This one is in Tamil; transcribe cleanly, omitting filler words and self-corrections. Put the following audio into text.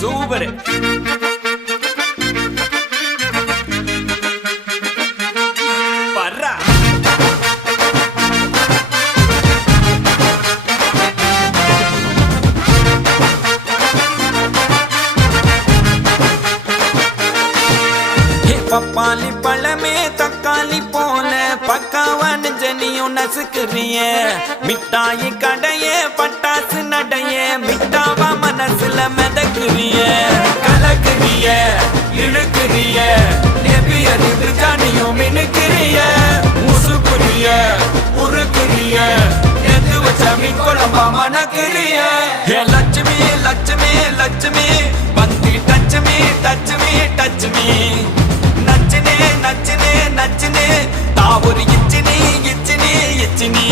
சூப்பர். பர்றா பப்பாளி பழமே தக்காளி போல பக்காவான ஜனியும் நசுக்குறிய மிட்டாயி கடையே பட்டாசு நடைய மிட்டாவா மனசுல மிதக்குறிய கலக்குறிய இழுக்குறிய நெபியறிவு ஜானியும் மினுக்குறிய முசுக்குறிய உருக்குறிய எது வச்ச மீன் குழம்பா மணக்குறிய லட்சுமி லட்சுமி லட்சுமி வந்து டச்சுமி டச்சுமி டச்சுமி நச்சினே நச்சினே நச்சினே தாவொரு இச்சினி இச்சினி இச்சினி